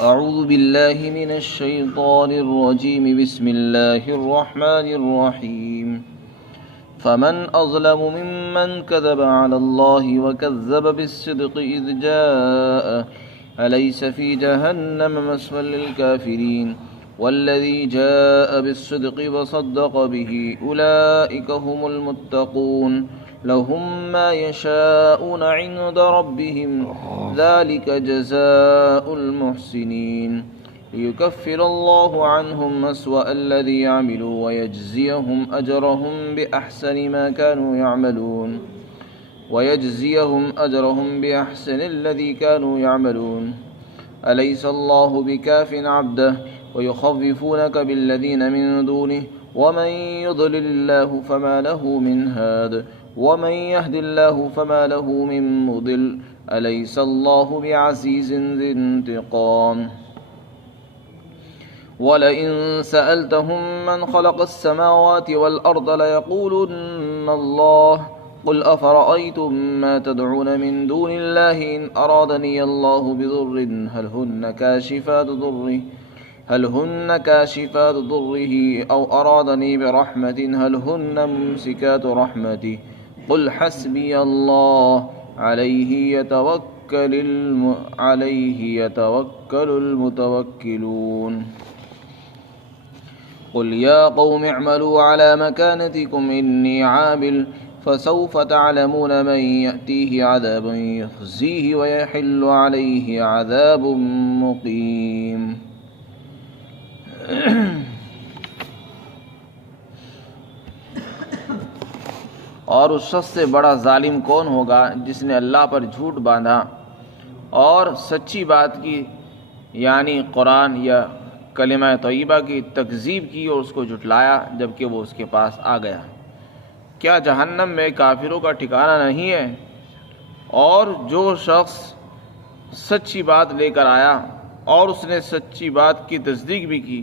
أعوذ بالله من الشيطان الرجيم. بسم الله الرحمن الرحيم. فمن أظلم ممن كذب على الله وكذب بالصدق إذ جاءه أليس في جهنم مثوى للكافرين والذي جاء بالصدق وصدق به أولئك هم المتقون لهم ما يشاءون عند ربهم ذلك جزاء المحسنين ليكفر الله عنهم أسوأ الذي عملوا ويجزيهم أجرهم بأحسن ما كانوا يعملون الذي كانوا يعملون أليس الله بكاف عبده ويخوفونك بالذين من دونه ومن يضلل الله فما له من هاد ومن يهد الله فما له من مضل أليس الله بعزيز ذي انتقام ولئن سألتهم من خلق السماوات والأرض ليقولن الله قل أفرأيتم ما تدعون من دون الله إن أرادني الله بضر هل هن كاشفات ضره أو أرادني برحمة هل هن ممسكات رحمته قل حسبي الله عليه يتوكل المتوكلون قل يا قوم اعملوا على مكانتكم إني عامل فسوف تعلمون من يأتيه عذاب يخزيه ويحل عليه عذاب مقيم. اور اس شخص سے بڑا ظالم کون ہوگا جس نے اللہ پر جھوٹ باندھا اور سچی بات کی یعنی قرآن یا کلمہ طیبہ کی تکذیب کی اور اس کو جھٹلایا جبکہ وہ اس کے پاس آ گیا. کیا جہنم میں کافروں کا ٹھکانہ نہیں ہے؟ اور جو شخص سچی بات لے کر آیا اور اس نے سچی بات کی تصدیق بھی کی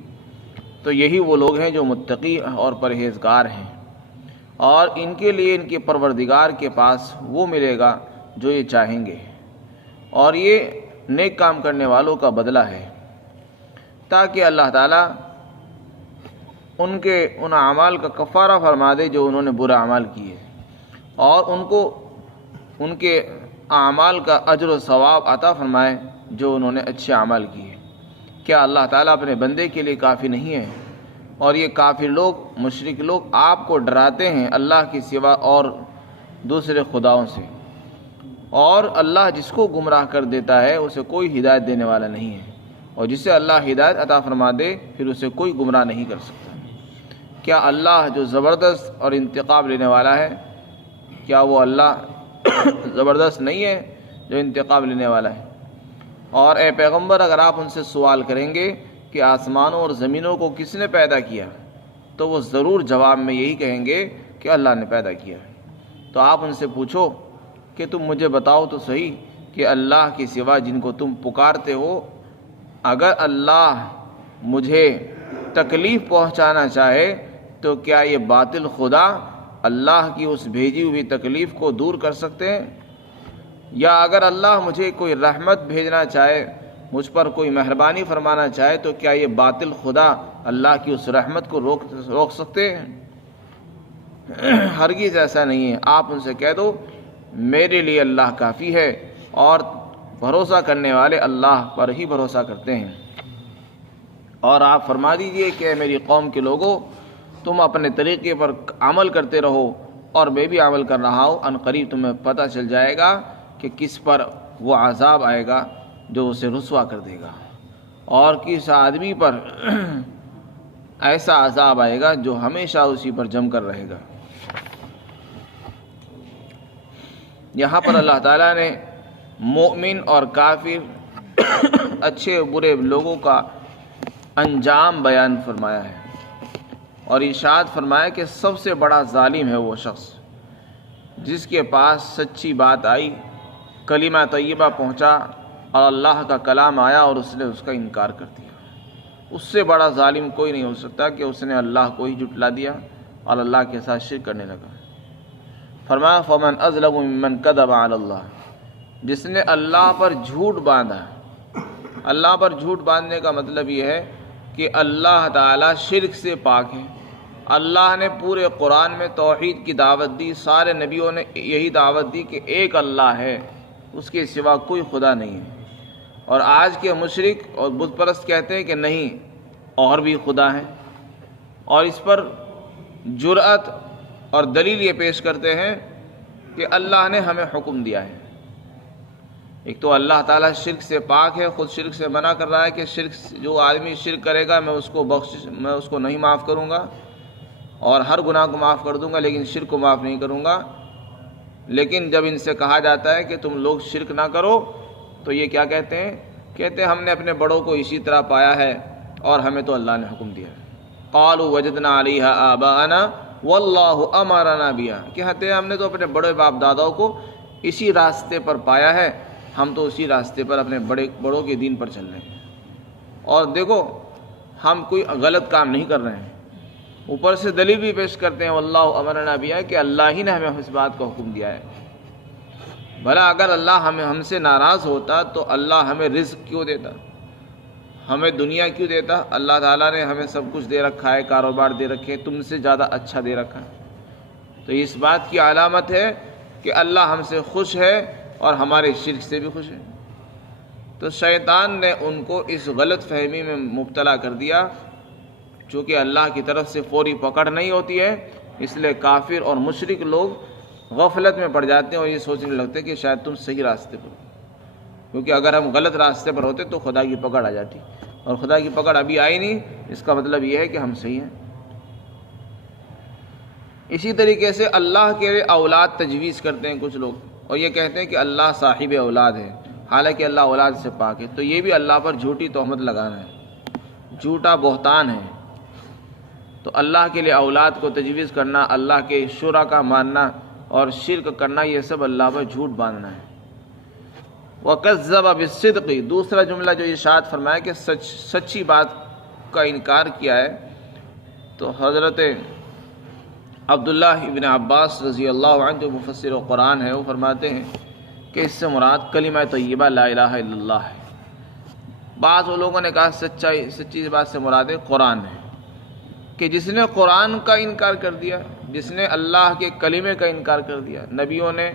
تو یہی وہ لوگ ہیں جو متقی اور پرہیزگار ہیں، اور ان کے لیے ان کے پروردگار کے پاس وہ ملے گا جو یہ چاہیں گے، اور یہ نیک کام کرنے والوں کا بدلہ ہے، تاکہ اللہ تعالیٰ ان اعمال کا کفارہ فرما دے جو انہوں نے برا اعمال کیے، اور ان کو ان کے اعمال کا اجر و ثواب عطا فرمائے جو انہوں نے اچھے اعمال کیے. کیا اللہ تعالیٰ اپنے بندے کے لیے کافی نہیں ہے؟ اور یہ کافر لوگ، مشرک لوگ آپ کو ڈراتے ہیں اللہ کے سوا اور دوسرے خداؤں سے، اور اللہ جس کو گمراہ کر دیتا ہے اسے کوئی ہدایت دینے والا نہیں ہے، اور جسے اللہ ہدایت عطا فرما دے پھر اسے کوئی گمراہ نہیں کر سکتا. کیا اللہ جو زبردست اور انتقام لینے والا ہے، کیا وہ اللہ زبردست نہیں ہے جو انتقام لینے والا ہے؟ اور اے پیغمبر، اگر آپ ان سے سوال کریں گے کہ آسمانوں اور زمینوں کو کس نے پیدا کیا تو وہ ضرور جواب میں یہی کہیں گے کہ اللہ نے پیدا کیا. تو آپ ان سے پوچھو کہ تم مجھے بتاؤ تو صحیح کہ اللہ کے سوا جن کو تم پکارتے ہو، اگر اللہ مجھے تکلیف پہنچانا چاہے تو کیا یہ باطل خدا اللہ کی اس بھیجی ہوئی تکلیف کو دور کر سکتے ہیں؟ یا اگر اللہ مجھے کوئی رحمت بھیجنا چاہے، مجھ پر کوئی مہربانی فرمانا چاہے تو کیا یہ باطل خدا اللہ کی اس رحمت کو روک سکتے ہیں؟ ہرگز ایسا نہیں ہے. آپ ان سے کہہ دو میرے لیے اللہ کافی ہے، اور بھروسہ کرنے والے اللہ پر ہی بھروسہ کرتے ہیں. اور آپ فرما دیجئے کہ اے میری قوم کے لوگوں، تم اپنے طریقے پر عمل کرتے رہو اور میں بھی عمل کر رہا ہوں. ان قریب تمہیں پتہ چل جائے گا کہ کس پر وہ عذاب آئے گا جو اسے رسوا کر دے گا، اور کس آدمی پر ایسا عذاب آئے گا جو ہمیشہ اسی پر جم کر رہے گا. یہاں پر اللہ تعالیٰ نے مومن اور کافر اچھے برے لوگوں کا انجام بیان فرمایا ہے، اور ارشاد فرمایا کہ سب سے بڑا ظالم ہے وہ شخص جس کے پاس سچی بات آئی، کلمہ طیبہ پہنچا اور اللہ کا کلام آیا اور اس نے اس کا انکار کر دیا. اس سے بڑا ظالم کوئی نہیں ہو سکتا کہ اس نے اللہ کو ہی جھٹلا دیا اور اللہ کے ساتھ شرک کرنے لگا. فرمایا فمن اظلم ممن کذب علی اللہ، جس نے اللہ پر جھوٹ باندھا. اللہ پر جھوٹ باندھنے کا مطلب یہ ہے کہ اللہ تعالیٰ شرک سے پاک ہے۔ اللہ نے پورے قرآن میں توحید کی دعوت دی، سارے نبیوں نے یہی دعوت دی کہ ایک اللہ ہے، اس کے سوا کوئی خدا نہیں ہے۔ اور آج کے مشرک اور بت پرست کہتے ہیں کہ نہیں، اور بھی خدا ہیں، اور اس پر جرأت اور دلیل یہ پیش کرتے ہیں کہ اللہ نے ہمیں حکم دیا ہے۔ ایک تو اللہ تعالیٰ شرک سے پاک ہے، خود شرک سے منع کر رہا ہے کہ شرک جو آدمی شرک کرے گا میں اس کو نہیں معاف کروں گا، اور ہر گناہ کو معاف کر دوں گا لیکن شرک کو معاف نہیں کروں گا۔ لیکن جب ان سے کہا جاتا ہے کہ تم لوگ شرک نہ کرو تو یہ کیا کہتے ہیں؟ کہتے ہیں ہم نے اپنے بڑوں کو اسی طرح پایا ہے اور ہمیں تو اللہ نے حکم دیا ہے۔ قالوا وجدنا علیہا آباءنا واللہ امرنا بہا، کہتے ہیں ہم نے تو اپنے بڑے باپ داداؤں کو اسی راستے پر پایا ہے، ہم تو اسی راستے پر اپنے بڑوں کے دین پر چل رہے ہیں، اور دیکھو ہم کوئی غلط کام نہیں کر رہے ہیں۔ اوپر سے دلیل بھی پیش کرتے ہیں واللہ امرنا بہا، کہ اللہ ہی نے ہمیں اس بات کا حکم دیا ہے۔ بھلا اگر اللہ ہم سے ناراض ہوتا تو اللہ ہمیں رزق کیوں دیتا، ہمیں دنیا کیوں دیتا؟ اللہ تعالیٰ نے ہمیں سب کچھ دے رکھا ہے، کاروبار دے رکھے، تم سے زیادہ اچھا دے رکھا ہے۔ تو اس بات کی علامت ہے کہ اللہ ہم سے خوش ہے اور ہمارے شرک سے بھی خوش ہے۔ تو شیطان نے ان کو اس غلط فہمی میں مبتلا کر دیا، چونکہ اللہ کی طرف سے فوری پکڑ نہیں ہوتی ہے، اس لیے کافر اور مشرک لوگ غفلت میں پڑ جاتے ہیں اور یہ سوچنے لگتے ہیں کہ شاید تم صحیح راستے پر ہو، کیونکہ اگر ہم غلط راستے پر ہوتے تو خدا کی پکڑ آ جاتی، اور خدا کی پکڑ ابھی آئی نہیں، اس کا مطلب یہ ہے کہ ہم صحیح ہیں۔ اسی طریقے سے اللہ کے اولاد تجویز کرتے ہیں کچھ لوگ، اور یہ کہتے ہیں کہ اللہ صاحب اولاد ہے، حالانکہ اللہ اولاد سے پاک ہے۔ تو یہ بھی اللہ پر جھوٹی تہمت لگانا ہے، جھوٹا بہتان ہے۔ تو اللہ کے لیے اولاد کو تجویز کرنا، اللہ کے شرکا ماننا اور شرک کرنا، یہ سب اللہ پر جھوٹ باندھنا ہے۔ وَكَذَّبَ بِالصِّدْقِ، دوسرا جملہ جو ارشاد فرمایا کہ سچی بات کا انکار کیا ہے، تو حضرت عبداللہ ابن عباس رضی اللہ عنہ جو مفسر قرآن ہے وہ فرماتے ہیں کہ اس سے مراد کلمہ طیبہ لا الہ الا اللہ ہے۔ بعض لوگوں نے کہا سچی بات سے مراد قرآن ہے، کہ جس نے قرآن کا انکار کر دیا، جس نے اللہ کے کلمے کا انکار کر دیا، نبیوں نے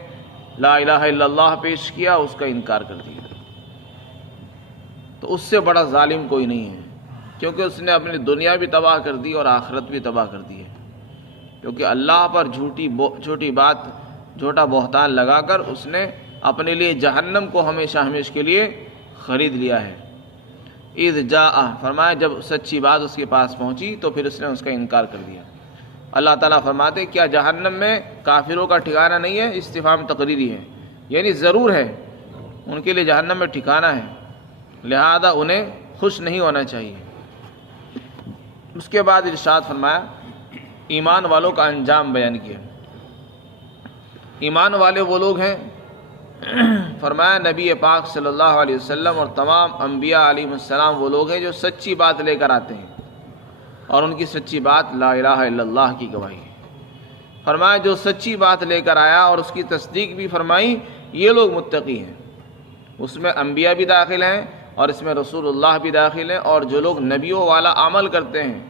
لا الہ الا اللہ پیش کیا، اس کا انکار کر دیا، تو اس سے بڑا ظالم کوئی نہیں ہے، کیونکہ اس نے اپنی دنیا بھی تباہ کر دی اور آخرت بھی تباہ کر دی ہے، کیونکہ اللہ پر جھوٹا بہتان لگا کر اس نے اپنے لیے جہنم کو ہمیشہ ہمیشہ کے لیے خرید لیا ہے۔ اذ جاء، فرمایا جب سچی بات اس کے پاس پہنچی تو پھر اس نے اس کا انکار کر دیا۔ اللہ تعالیٰ فرماتے کیا جہنم میں کافروں کا ٹھکانہ نہیں ہے؟ استفہام تقریری ہے، یعنی ضرور ہے، ان کے لیے جہنم میں ٹھکانہ ہے، لہذا انہیں خوش نہیں ہونا چاہیے۔ اس کے بعد ارشاد فرمایا ایمان والوں کا انجام بیان کیا۔ ایمان والے وہ لوگ ہیں، فرمایا نبی پاک صلی اللہ علیہ وسلم اور تمام انبیاء علیہ السلام وہ لوگ ہیں جو سچی بات لے کر آتے ہیں، اور ان کی سچی بات لا الہ الا اللہ کی گواہی ہے۔ فرمایا جو سچی بات لے کر آیا اور اس کی تصدیق بھی فرمائی، یہ لوگ متقی ہیں۔ اس میں انبیاء بھی داخل ہیں اور اس میں رسول اللہ بھی داخل ہیں، اور جو لوگ نبیوں والا عمل کرتے ہیں،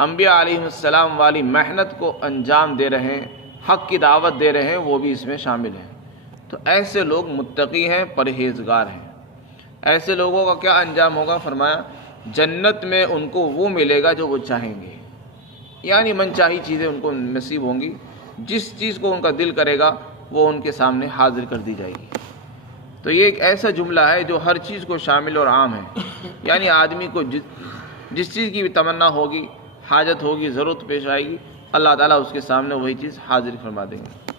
انبیاء علیہ السلام والی محنت کو انجام دے رہے ہیں، حق کی دعوت دے رہے ہیں، وہ بھی اس میں شامل ہیں۔ تو ایسے لوگ متقی ہیں، پرہیزگار ہیں۔ ایسے لوگوں کا کیا انجام ہوگا؟ فرمایا جنت میں ان کو وہ ملے گا جو وہ چاہیں گے، یعنی من چاہی چیزیں ان کو نصیب ہوں گی، جس چیز کو ان کا دل کرے گا وہ ان کے سامنے حاضر کر دی جائے گی۔ تو یہ ایک ایسا جملہ ہے جو ہر چیز کو شامل اور عام ہے، یعنی آدمی کو جس چیز کی بھی تمنا ہوگی، حاجت ہوگی، ضرورت پیش آئے گی، اللہ تعالیٰ اس کے سامنے وہی چیز حاضر فرما دیں گے۔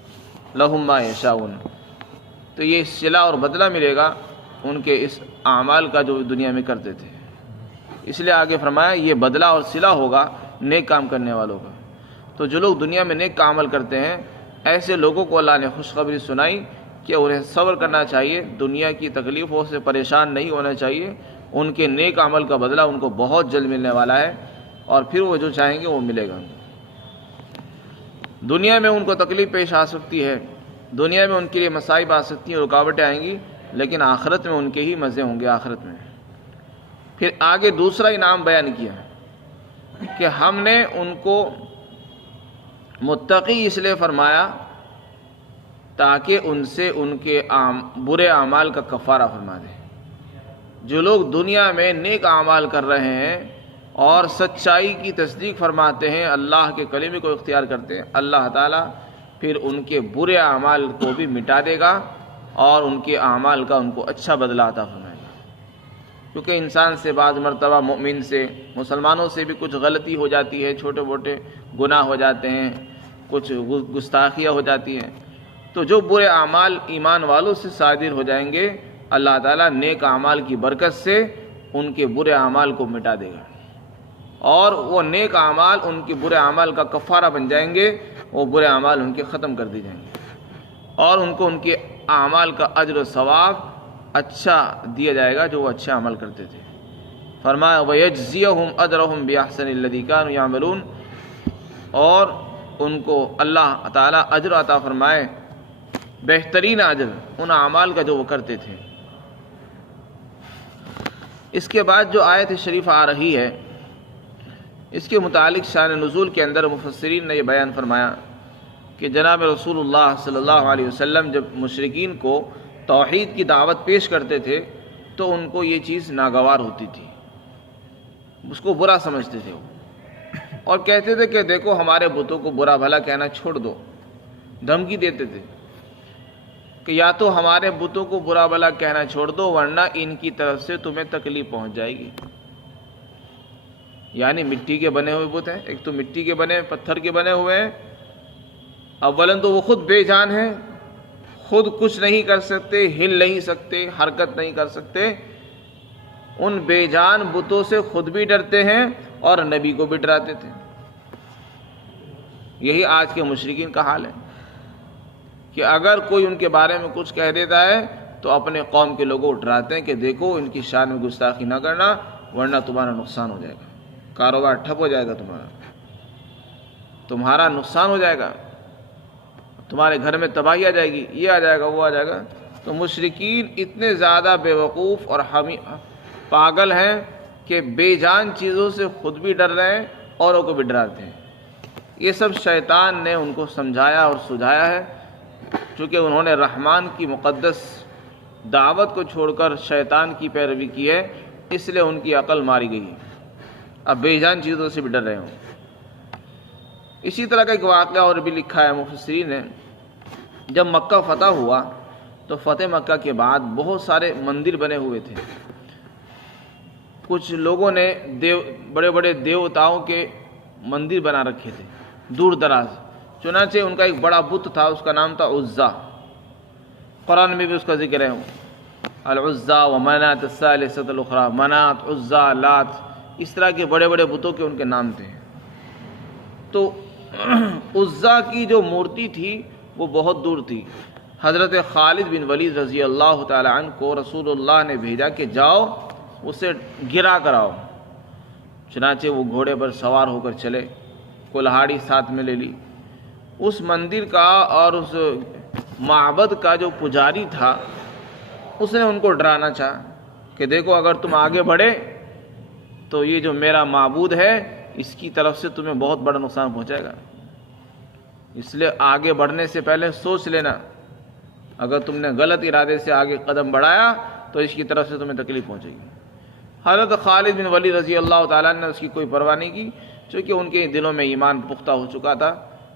لہم ما یشاؤون، تو یہ صلہ اور بدلہ ملے گا ان کے اس اعمال کا جو دنیا میں کرتے تھے۔ اس لیے آگے فرمایا یہ بدلہ اور صلہ ہوگا نیک کام کرنے والوں کا۔ تو جو لوگ دنیا میں نیک کا عمل کرتے ہیں، ایسے لوگوں کو اللہ نے خوشخبری سنائی کہ انہیں صبر کرنا چاہیے، دنیا کی تکلیفوں سے پریشان نہیں ہونا چاہیے، ان کے نیک عمل کا بدلہ ان کو بہت جلد ملنے والا ہے، اور پھر وہ جو چاہیں گے وہ ملے گا۔ دنیا میں ان کو تکلیف پیش آ سکتی ہے، دنیا میں ان کے لیے مصائب آ سکتی ہیں، رکاوٹیں آئیں گی، لیکن آخرت میں ان کے ہی مزے ہوں گے آخرت میں۔ پھر آگے دوسرا انعام بیان کیا کہ ہم نے ان کو متقی اس لیے فرمایا تاکہ ان سے ان کے برے اعمال کا کفارہ فرما دے۔ جو لوگ دنیا میں نیک اعمال کر رہے ہیں اور سچائی کی تصدیق فرماتے ہیں، اللہ کے کلمے کو اختیار کرتے ہیں، اللہ تعالیٰ پھر ان کے برے اعمال کو بھی مٹا دے گا اور ان کے اعمال کا ان کو اچھا بدلہ عطا فرمائے گا۔ کیونکہ انسان سے بعض مرتبہ مومن سے، مسلمانوں سے بھی کچھ غلطی ہو جاتی ہے، چھوٹے موٹے گناہ ہو جاتے ہیں، کچھ گستاخیاں ہو جاتی ہیں، تو جو برے اعمال ایمان والوں سے صادر ہو جائیں گے، اللہ تعالیٰ نیک اعمال کی برکت سے ان کے برے اعمال کو مٹا دے گا، اور وہ نیک اعمال ان کے برے اعمال کا کفارہ بن جائیں گے، وہ برے اعمال ان کے ختم کر دی جائیں گے، اور ان کو ان کے اعمال کا اجر و ثواب اچھا دیا جائے گا جو وہ اچھا عمل کرتے تھے۔ فرمایا وَيَجْزِيَهُمْ أَجْرَهُمْ بِأَحْسَنِ الَّذِي كَانُوا يَعْمَلُونَ، اور ان کو اللہ تعالیٰ اجر عطا فرمائے، بہترین اجر ان اعمال کا جو وہ کرتے تھے۔ اس کے بعد جو آیت شریف آ رہی ہے، اس کے متعلق شان نزول کے اندر مفسرین نے یہ بیان فرمایا کہ جناب رسول اللہ صلی اللہ علیہ وسلم جب مشرکین کو توحید کی دعوت پیش کرتے تھے تو ان کو یہ چیز ناگوار ہوتی تھی، اس کو برا سمجھتے تھے اور کہتے تھے کہ دیکھو ہمارے بتوں کو برا بھلا کہنا چھوڑ دو، دھمکی دیتے تھے کہ یا تو ہمارے بتوں کو برا بھلا کہنا چھوڑ دو ورنہ ان کی طرف سے تمہیں تکلیف پہنچ جائے گی۔ یعنی مٹی کے بنے ہوئے بت ہیں، ایک تو مٹی کے بنے، پتھر کے بنے ہوئے ہیں، اولاً تو وہ خود بے جان ہیں، خود کچھ نہیں کر سکتے، ہل نہیں سکتے، حرکت نہیں کر سکتے، ان بے جان بتوں سے خود بھی ڈرتے ہیں اور نبی کو بھی ڈراتے تھے۔ یہی آج کے مشرکین کا حال ہے کہ اگر کوئی ان کے بارے میں کچھ کہہ دیتا ہے تو اپنے قوم کے لوگوں کو ڈراتے ہیں کہ دیکھو ان کی شان میں گستاخی نہ کرنا ورنہ تمہارا نقصان ہو جائے گا، کاروبار ٹھپ ہو جائے گا، تمہارا نقصان ہو جائے گا، تمہارے گھر میں تباہی آ جائے گی، یہ آ جائے گا، وہ آ جائے گا۔ تو مشرکین اتنے زیادہ بے وقوف اور پاگل ہیں کہ بے جان چیزوں سے خود بھی ڈر رہے ہیں، اوروں کو بھی ڈراتے ہیں۔ یہ سب شیطان نے ان کو سمجھایا اور سجھایا ہے، چونکہ انہوں نے رحمان کی مقدس دعوت کو چھوڑ کر شیطان کی پیروی کی ہے، اس لیے ان کی عقل ماری گئی ہے، اب بے جان چیزوں سے بھی ڈر رہے ہوں۔ اسی طرح کا ایک واقعہ اور بھی لکھا ہے مفسرین نے، جب مکہ فتح ہوا تو فتح مکہ کے بعد بہت سارے مندر بنے ہوئے تھے، کچھ لوگوں نے بڑے بڑے دیوتاؤں کے مندر بنا رکھے تھے دور دراز، چنانچہ ان کا ایک بڑا بت تھا، اس کا نام تھا عزا، قرآن میں بھی اس کا ذکر ہے، العزا ومنات الثالثۃ الاخری، منات، عزا، لات، اس طرح کے بڑے بڑے بتوں کے ان کے نام تھے۔ تو عزا کی جو مورتی تھی وہ بہت دور تھی، حضرت خالد بن ولید رضی اللہ تعالی عنہ کو رسول اللہ نے بھیجا کہ جاؤ اسے گرا کر آؤ، چنانچہ وہ گھوڑے پر سوار ہو کر چلے، کلہاڑی ساتھ میں لے لی، اس مندر کا اور اس معبد کا جو پجاری تھا اس نے ان کو ڈرانا چاہا کہ دیکھو اگر تم آگے بڑھے تو یہ جو میرا معبود ہے اس کی طرف سے تمہیں بہت بڑا نقصان پہنچائے گا، اس لیے آگے بڑھنے سے پہلے سوچ لینا، اگر تم نے غلط ارادے سے آگے قدم بڑھایا تو اس کی طرف سے تمہیں تکلیف پہنچے گی۔ حضرت خالد بن ولید رضی اللہ تعالیٰ نے اس کی کوئی پرواہ نہیں کی، چونکہ ان کے دلوں میں ایمان پختہ ہو چکا تھا،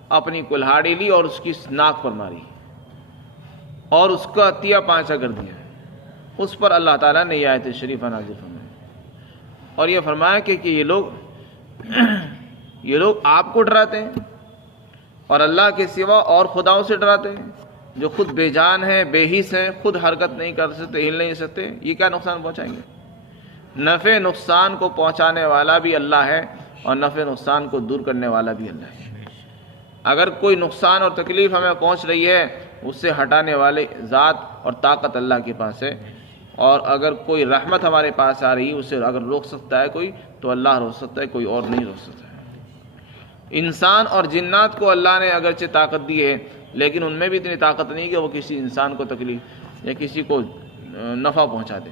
اپنی کلہاڑی لی اور اس کی ناک پر ماری اور اس کا تیا پانچا کر دیا۔ اس پر اللہ تعالیٰ نے یہ آیت شریفہ نازل فرمائی اور یہ فرمایا کہ یہ لوگ آپ کو ڈراتے ہیں اور اللہ کے سوا اور خداؤں سے ڈراتے ہیں جو خود بے جان ہیں، بے حس ہیں، خود حرکت نہیں کر سکتے، ہل نہیں سکتے، یہ کیا نقصان پہنچائیں گے؟ نفع نقصان کو پہنچانے والا بھی اللہ ہے اور نفع نقصان کو دور کرنے والا بھی اللہ ہے۔ اگر کوئی نقصان اور تکلیف ہمیں پہنچ رہی ہے اس سے ہٹانے والے ذات اور طاقت اللہ کے پاس ہے، اور اگر کوئی رحمت ہمارے پاس آ رہی ہے اسے اگر روک سکتا ہے کوئی تو اللہ روک سکتا ہے، کوئی اور نہیں روک سکتا ہے۔ انسان اور جنات کو اللہ نے اگرچہ طاقت دی ہے لیکن ان میں بھی اتنی طاقت نہیں کہ وہ کسی انسان کو تکلیف یا کسی کو نفع پہنچا دے۔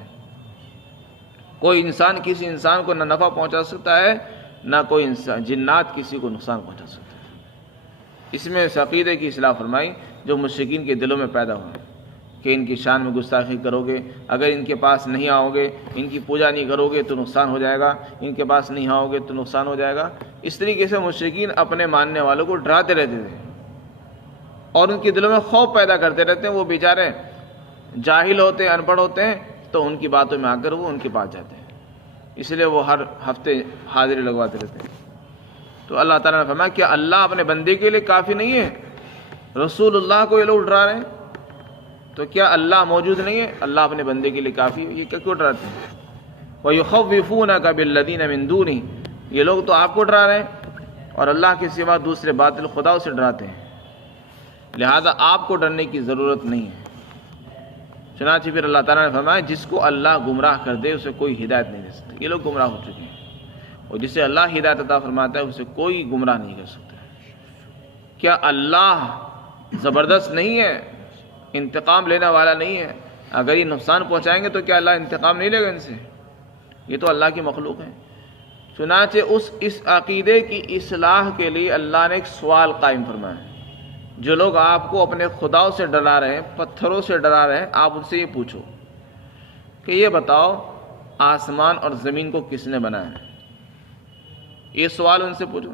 کوئی انسان کسی انسان کو نہ نفع پہنچا سکتا ہے، نہ کوئی انسان جنات کسی کو نقصان پہنچا سکتا ہے۔ اس میں اس عقیدے کی اصلاح فرمائی جو مشرکین کے دلوں میں پیدا ہوا کہ ان کی شان میں گستاخی کرو گے، اگر ان کے پاس نہیں آؤ گے، ان کی پوجا نہیں کرو گے تو نقصان ہو جائے گا، ان کے پاس نہیں آؤ گے تو نقصان ہو جائے گا۔ اس طریقے سے مشرکین اپنے ماننے والوں کو ڈراتے رہتے تھے اور ان کے دلوں میں خوف پیدا کرتے رہتے ہیں۔ وہ بیچارے جاہل ہوتے ہیں، ان پڑھ ہوتے ہیں، تو ان کی باتوں میں آ کر وہ ان کے پاس جاتے ہیں، اس لیے وہ ہر ہفتے حاضری لگواتے رہتے ہیں۔ تو اللہ تعالیٰ نے فرمایا کہ اللہ اپنے بندے کے لیے کافی نہیں ہے؟ رسول اللہ کو یہ لوگ ڈرا رہے ہیں، تو کیا اللہ موجود نہیں ہے؟ اللہ اپنے بندے کے لیے کافی ہے، یہ کیوں ڈراتے ہیں؟ وَيُخَوِّفُونَكَ بِالَّذِينَ مِن دُونِهِ، یہ لوگ تو آپ کو ڈرا رہے ہیں اور اللہ کے سوا دوسرے باطل خداؤں سے ڈراتے ہیں، لہذا آپ کو ڈرنے کی ضرورت نہیں ہے۔ چنانچہ پھر اللہ تعالیٰ نے فرمایا جس کو اللہ گمراہ کر دے اسے کوئی ہدایت نہیں دے سکتا۔ یہ لوگ گمراہ ہو چکے ہیں، اور جسے اللہ ہدایت عطا فرماتا ہے اسے کوئی گمراہ نہیں کر سکتا۔ کیا اللہ زبردست نہیں ہے، انتقام لینے والا نہیں ہے؟ اگر یہ نقصان پہنچائیں گے تو کیا اللہ انتقام نہیں لے گا ان سے؟ یہ تو اللہ کی مخلوق ہے۔ چنانچہ اس عقیدے کی اصلاح کے لیے اللہ نے ایک سوال قائم فرمایا۔ جو لوگ آپ کو اپنے خداؤں سے ڈرا رہے ہیں، پتھروں سے ڈرا رہے ہیں، آپ ان سے یہ پوچھو کہ یہ بتاؤ آسمان اور زمین کو کس نے بنایا ہے؟ یہ سوال ان سے پوچھو،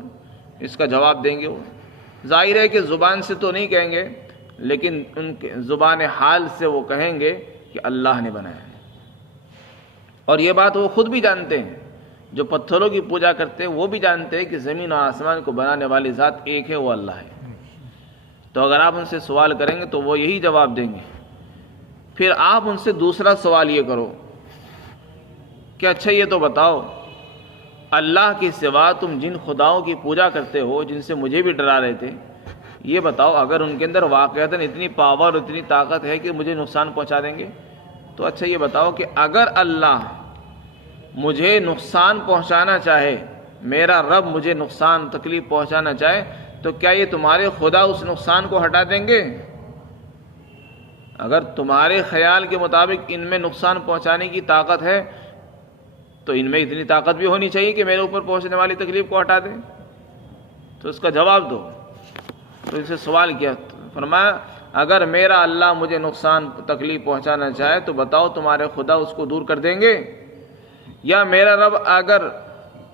اس کا جواب دیں گے وہ۔ ظاہر ہے کہ زبان سے تو نہیں کہیں گے، لیکن ان کے زبان حال سے وہ کہیں گے کہ اللہ نے بنایا ہے۔ اور یہ بات وہ خود بھی جانتے ہیں، جو پتھروں کی پوجا کرتے ہیں وہ بھی جانتے ہیں کہ زمین اور آسمان کو بنانے والی ذات ایک ہے، وہ اللہ ہے۔ تو اگر آپ ان سے سوال کریں گے تو وہ یہی جواب دیں گے۔ پھر آپ ان سے دوسرا سوال یہ کرو کہ اچھا یہ تو بتاؤ اللہ کے سوا تم جن خداؤں کی پوجا کرتے ہو، جن سے مجھے بھی ڈرا رہے تھے، یہ بتاؤ اگر ان کے اندر واقعتاً اتنی پاور اور اتنی طاقت ہے کہ مجھے نقصان پہنچا دیں گے، تو اچھا یہ بتاؤ کہ اگر اللہ مجھے نقصان پہنچانا چاہے، میرا رب مجھے نقصان تکلیف پہنچانا چاہے، تو کیا یہ تمہارے خدا اس نقصان کو ہٹا دیں گے؟ اگر تمہارے خیال کے مطابق ان میں نقصان پہنچانے کی طاقت ہے تو ان میں اتنی طاقت بھی ہونی چاہیے کہ میرے اوپر پہنچنے والی تکلیف کو ہٹا دیں۔ تو اس کا جواب دو۔ تو ان سے سوال کیا، فرمایا اگر میرا اللہ مجھے نقصان تکلیف پہنچانا چاہے تو بتاؤ تمہارے خدا اس کو دور کر دیں گے؟ یا میرا رب اگر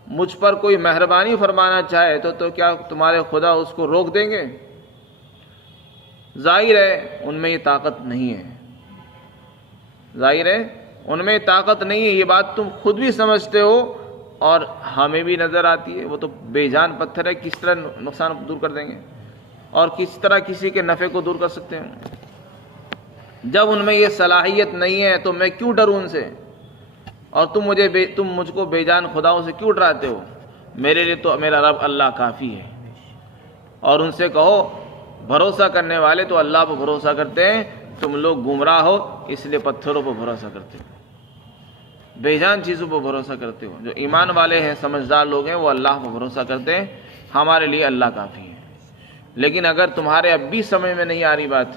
مجھ پر کوئی مہربانی فرمانا چاہے تو کیا تمہارے خدا اس کو روک دیں گے؟ ظاہر ہے ان میں یہ طاقت نہیں ہے، ظاہر ہے ان میں طاقت نہیں ہے، یہ بات تم خود بھی سمجھتے ہو اور ہمیں بھی نظر آتی ہے۔ وہ تو بے جان پتھر ہے، کس طرح نقصان دور کر دیں گے اور کس طرح کسی کے نفع کو دور کر سکتے ہیں؟ جب ان میں یہ صلاحیت نہیں ہے تو میں کیوں ڈروں ان سے؟ اور تم مجھ کو بے جان خداؤں سے کیوں ڈراتے ہو؟ میرے لیے تو میرا رب اللہ کافی ہے۔ اور ان سے کہو بھروسہ کرنے والے تو اللہ پر بھروسہ کرتے ہیں، تم لوگ گمراہ ہو اس لیے پتھروں پر بھروسہ کرتے ہو، بے جان چیزوں پر بھروسہ کرتے ہو۔ جو ایمان والے ہیں، سمجھدار لوگ ہیں، وہ اللہ پر بھروسہ کرتے ہیں، ہمارے لیے اللہ کافی ہے۔ لیکن اگر تمہارے اب بھی سمجھ میں نہیں آ رہی بات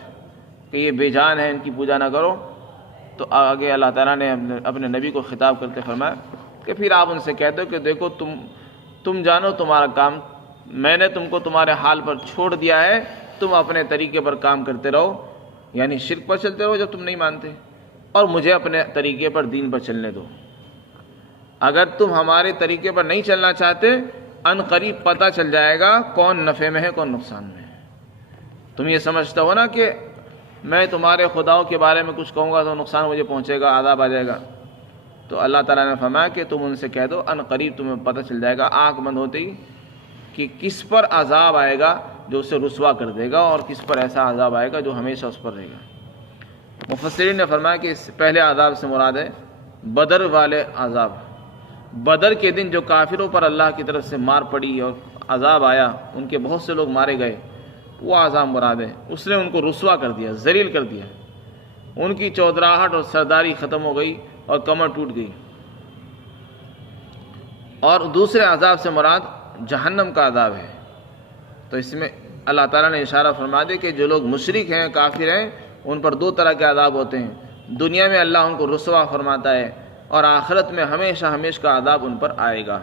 کہ یہ بے جان ہے، ان کی پوجا نہ کرو، تو آگے اللہ تعالیٰ نے اپنے نبی کو خطاب کرتے فرمایا کہ پھر آپ ان سے کہتے ہو کہ دیکھو تم جانو تمہارا کام، میں نے تم کو تمہارے حال پر چھوڑ دیا ہے، تم اپنے طریقے پر کام کرتے رہو، یعنی شرک پر چلتے رہو جب تم نہیں مانتے، اور مجھے اپنے طریقے پر دین پر چلنے دو۔ اگر تم ہمارے طریقے پر نہیں چلنا چاہتے، ان قریب پتہ چل جائے گا کون نفع میں ہے کون نقصان میں ہے۔ تم یہ سمجھتے ہو نا کہ میں تمہارے خداؤں کے بارے میں کچھ کہوں گا تو نقصان مجھے پہنچے گا، عذاب آ جائے گا، تو اللہ تعالیٰ نے فرمایا کہ تم ان سے کہہ دو ان قریب تمہیں پتہ چل جائے گا آنکھ بند ہوتے ہی کہ کس پر عذاب آئے گا جو اسے رسوا کر دے گا، اور کس پر ایسا عذاب آئے گا جو ہمیشہ اس پر رہے گا۔ مفسرین نے فرمایا کہ اس پہلے عذاب سے مراد ہے بدر والے عذاب۔ بدر کے دن جو کافروں پر اللہ کی طرف سے مار پڑی اور عذاب آیا، ان کے بہت سے لوگ مارے گئے، وہ عذاب مراد ہے۔ اس نے ان کو رسوا کر دیا، ذلیل کر دیا، ان کی چودراہٹ اور سرداری ختم ہو گئی اور کمر ٹوٹ گئی۔ اور دوسرے عذاب سے مراد جہنم کا عذاب ہے۔ تو اس میں اللہ تعالیٰ نے اشارہ فرما دیا کہ جو لوگ مشرک ہیں، کافر ہیں، ان پر دو طرح کے عذاب ہوتے ہیں۔ دنیا میں اللہ ان کو رسوا فرماتا ہے اور آخرت میں ہمیشہ ہمیشہ کا عذاب ان پر آئے گا۔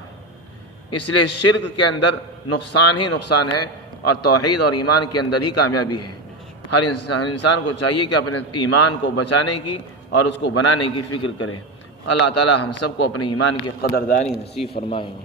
اس لیے شرک کے اندر نقصان ہی نقصان ہے اور توحید اور ایمان کے اندر ہی کامیابی ہے۔ ہر انسان کو چاہیے کہ اپنے ایمان کو بچانے کی اور اس کو بنانے کی فکر کرے۔ اللہ تعالی ہم سب کو اپنے ایمان کی قدردانی نصیب فرمائے۔